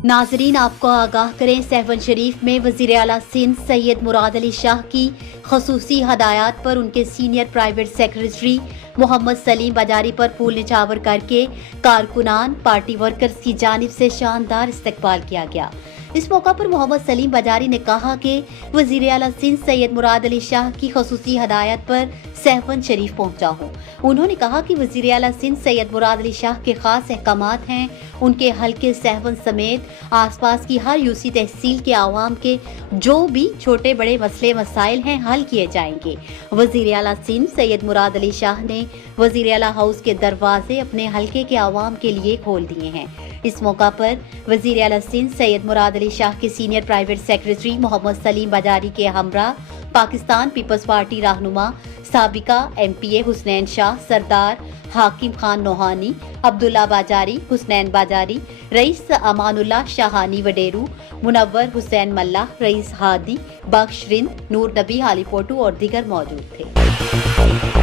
नाजरीन, आपको आगाह करें, सहवन शरीफ में वज़ीर आला सिंध सैयद मुराद अली शाह की खसूसी हदायत पर उनके senior private secretary Mohammad Saleem Bajari पर फूल निछावर करके कारकुनान पार्टी वर्कर्स की जानिब से शानदार इस्तकबाल किया गया। इस मौका पर मोहम्मद सलीम बाजारी ने कहा कि वज़ीर आला सिंध सैयद मुराद अली शाह की खसूसी हदायत पर सहवन शरीफ पहुंचा हूँ। उन्होंने कहा कि वज़ीर आला सिंध सैयद मुराद अली शाह के खास अहकामात हैं, उनके हल्के सहवन समेत आसपास की हर यूसी तहसील के आवाम के जो भी छोटे बड़े मसले मसाइल हैं हल किए जाएंगे। वज़ीर आला सिंध सैयद मुराद अली शाह ने वज़ीर आला हाउस के दरवाजे अपने हल्के के आवाम के लिए खोल दिए हैं। इस मौका पर वज़ीर आला सिंध सैयद मुराद अली शाह के senior private secretary Mohammad Saleem Bajari के हमरा पाकिस्तान पीपल्स पार्टी रहनुमा साबिका MPA हुसनैन शाह, सरदार हाकिम खान नोहानी, अब्दुल्ला बाजारी, हुसनैन बाजारी, रईस अमानुल्लाह शाहानी वडेरू, मुनव्वर हुसैन मल्ला, रईस हादी, बख्श रिंद, नूर नबी हालीपोटू और दीगर मौजूद थे।